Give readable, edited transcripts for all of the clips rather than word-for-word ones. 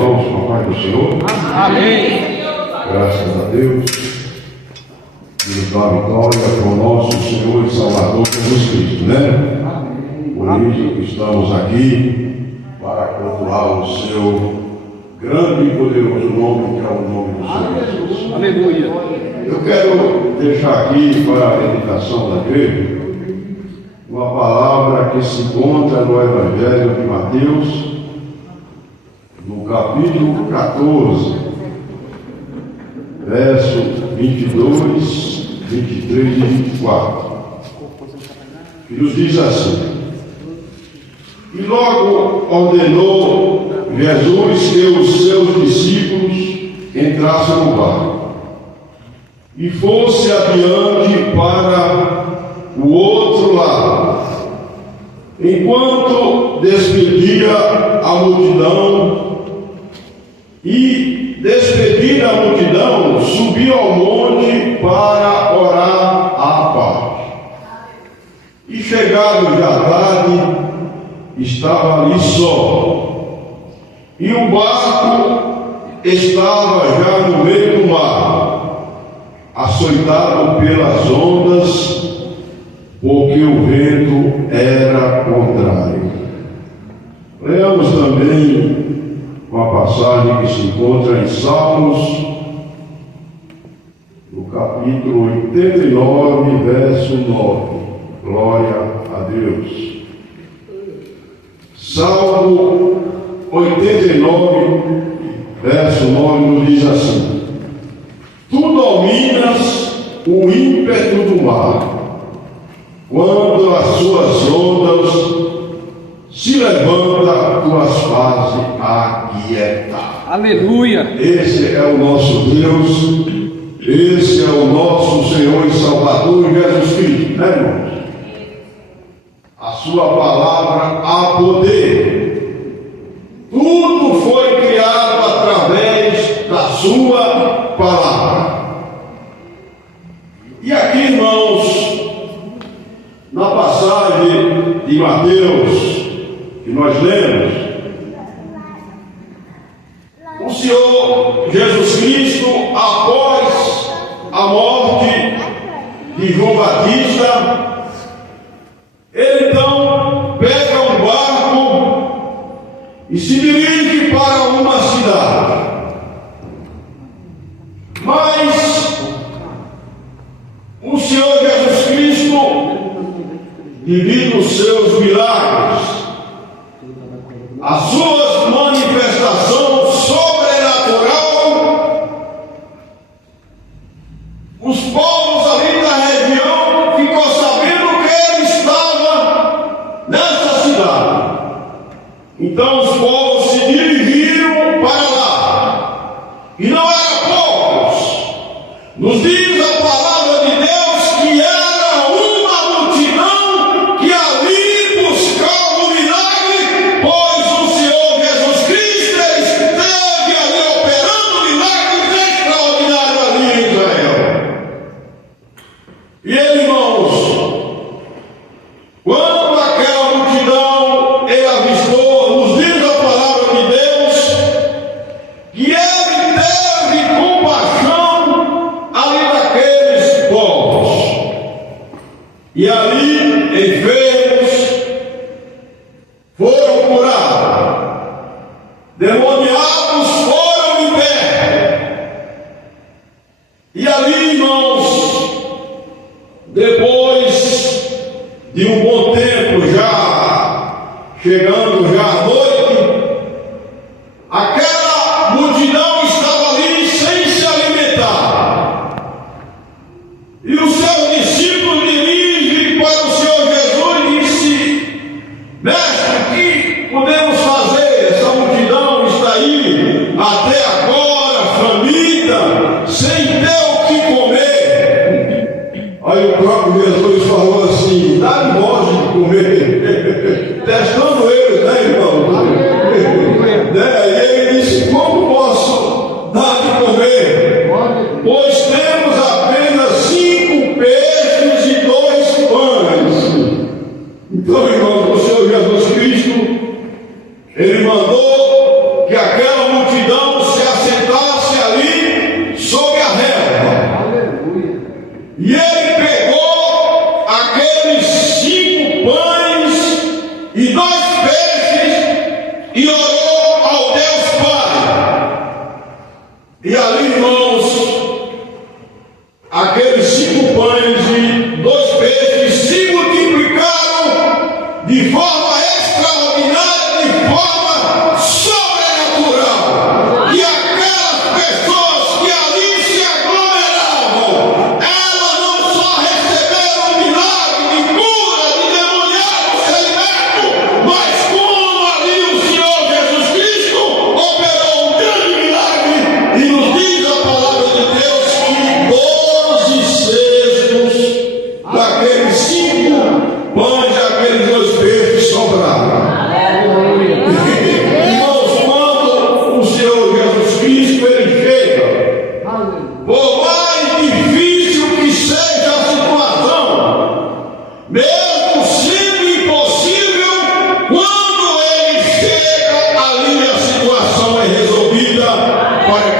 irmãos, com a paz do Senhor. Amém. Graças a Deus. Deus dá vitória com o nosso Senhor e Salvador Jesus Cristo, né? Por isso que estamos aqui para cultuar o seu grande e poderoso nome, que é o nome do Senhor Jesus. Aleluia. Eu quero deixar aqui para a meditação da igreja uma palavra que se encontra no Evangelho de Mateus, no capítulo 14, verso 22, 23 e 24, que nos diz assim: E logo ordenou Jesus que os seus discípulos entrassem no barco e fosse adiante para o outro lado, enquanto despedia a multidão. E despedida a multidão, subiu ao monte para orar à parte. E chegado já tarde, estava ali só, e o barco estava já no meio do mar, açoitado pelas ondas, porque o vento era contrário. Leamos também uma passagem que se encontra em Salmos, no capítulo 89, verso 9. Glória a Deus. Salmo 89, verso 9 nos diz assim: Tu dominas o ímpeto do mar, quando as suas ondas se levanta, tu as fazes aquietar. Aleluia. Esse é o nosso Deus, esse é o nosso Senhor e Salvador Jesus Cristo, né, irmãos? A sua palavra há poder. Tudo foi criado através da sua palavra. E aqui, irmãos, na passagem de Mateus que nós lemos, o Senhor Jesus Cristo, após a morte de João Batista, ele então pega um barco e se dirige para uma cidade. Mas o Senhor Jesus Cristo, devido aos seus milagres, as suas manifestações sobrenatural, os povos ali da região ficou sabendo que ele estava nessa cidade. Então os povos se dirigiram para lá, e não eram poucos. Nos diz a palavra de Deus que era uma multidão que ali buscava o milagre, pois o Senhor Jesus Cristo esteve ali operando milagres extraordinários ali em Israel. E irmãos, quando aquela multidão ele avistou, nos diz a palavra de Deus que ele teve compaixão ali daqueles povos. E ali enfermos foram curados, demoniados foram libertos. E ali, irmãos, depois de um bom tempo, já chegando já à noite, aquela multidão estava ali sem se alimentar. E os seus discípulos dirigem para o Senhor Jesus e disse: Mestre, o que podemos fazer? Essa multidão está aí até agora, faminta, sem ter o que comer. Aí o próprio Jesus falou assim: dá-lhe voz de comer. Testando eles, né, irmão? E ele disse: como posso dar de comer? Pois temos apenas 5 peixes e 2 pães. Então, irmãos, o Senhor Jesus Cristo, ele mandou que aquela multidão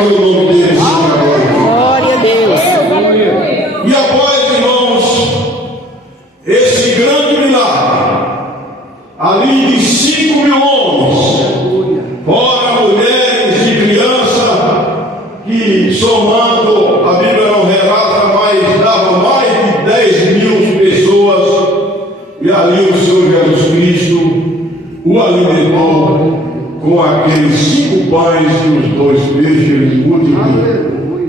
para o nome dele, Senhor. Glória a Deus. E após, irmãos, esse grande milagre, ali de 5.000 homens, fora mulheres e crianças, que somando, a Bíblia não relata, mas dava mais de 10.000 pessoas, e ali o Senhor Jesus Cristo o alimentou com aqueles 5 pães e os 2 peixes, ele multiplicou.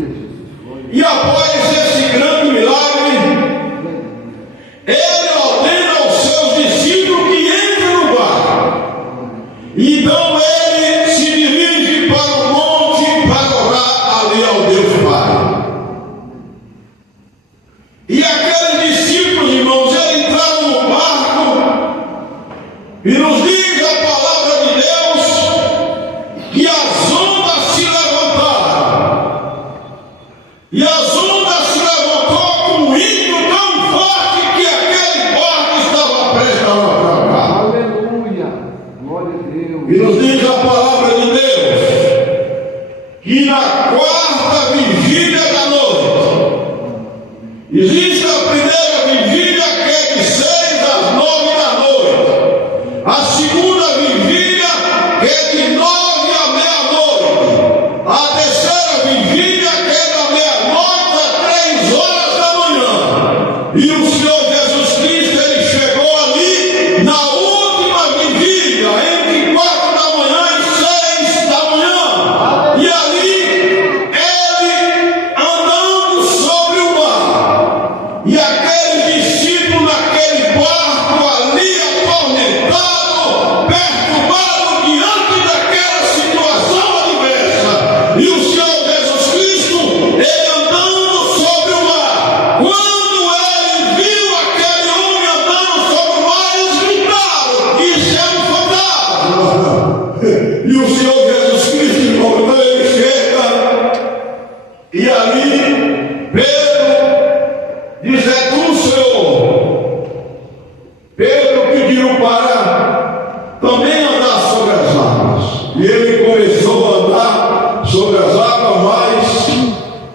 E após esse grande milagre, ele ordena aos seus discípulos que entrem no barco. Então ele se dirige para o monte para orar ali ao Deus Pai. E aqueles discípulos, irmãos, eles entraram no barco e nos diz a palavra de Deus que as ondas se levantaram. E as ondas se levantou com um hino tão forte que aquele barco estava prestes a naufragar. Aleluia. Glória a Deus. E nos diz a palavra de Deus que na quarta vigília da noite, existe a primeira vigília que é de 6 às 9 da noite, a segunda vigília que é de 9 à meia-noite, a terceira vigília que é da meia-noite a 3 horas da manhã. E o Senhor Jesus Cristo, ele chegou ali na última vigília, entre 4 da manhã e 6 da manhã. E ali, ele andando sobre o mar. E aqueles discípulos naquele barco ali atormentado, perturbado diante daquela situação adversa. E o Senhor Jesus Cristo, ele andando sobre o mar. Quando ele viu aquele homem andando sobre o mar, eles gritaram: isso é um fantasma. E o Senhor Jesus Cristo, irmão, ele chega e ali Pedro diz: é tu, Senhor. Pedro pediu para também andar sobre as águas. E ele começou a andar sobre as águas, mas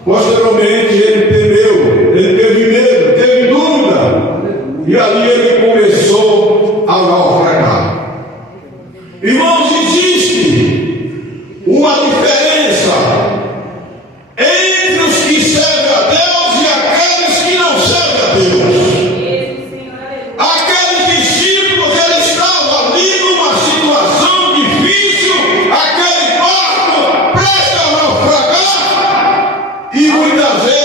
posteriormente ele temeu, ele teve medo, teve dúvida. E ali ele começou a naufragar. Irmãos, existe uma diferença entre os que servem a Deus e aqueles que não servem a Deus. Aqueles discípulos, eles estavam ali numa situação difícil, aquele barco prestes a naufragar, e muitas vezes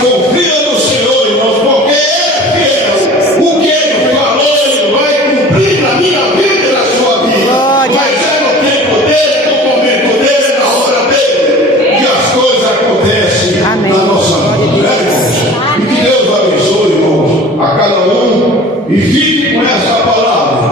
confia no Senhor, irmãos, porque Ele é fiel. O que Ele falou, Ele vai cumprir na minha vida e na sua vida. Mas é no tempo dele, no momento dele, na hora dele, que as coisas acontecem na nossa vida. E que Deus abençoe, irmãos, a cada um, e fique com essa palavra.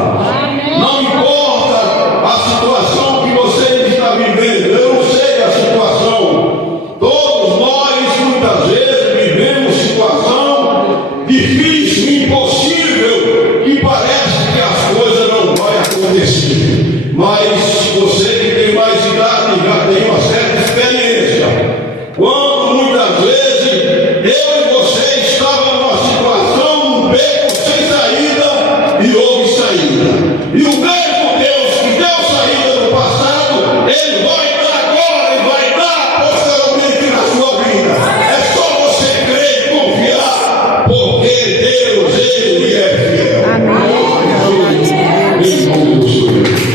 Não importa a situação que você está vivendo, eu não sei a situação. Todos nós, muitas vezes, vivemos situação difícil, impossível, que parece que as coisas não vão acontecer. Mas você que tem mais idade já tem uma certa experiência. Quando muitas vezes eu e você estavam numa situação, um beco sem saída, e houve saída. E o mesmo Deus que deu saída no passado, Ele vai dar agora e vai dar posteriormente na sua vida. É só você crer e confiar, porque Deus, Ele é fiel. Amém. Em nome do Senhor.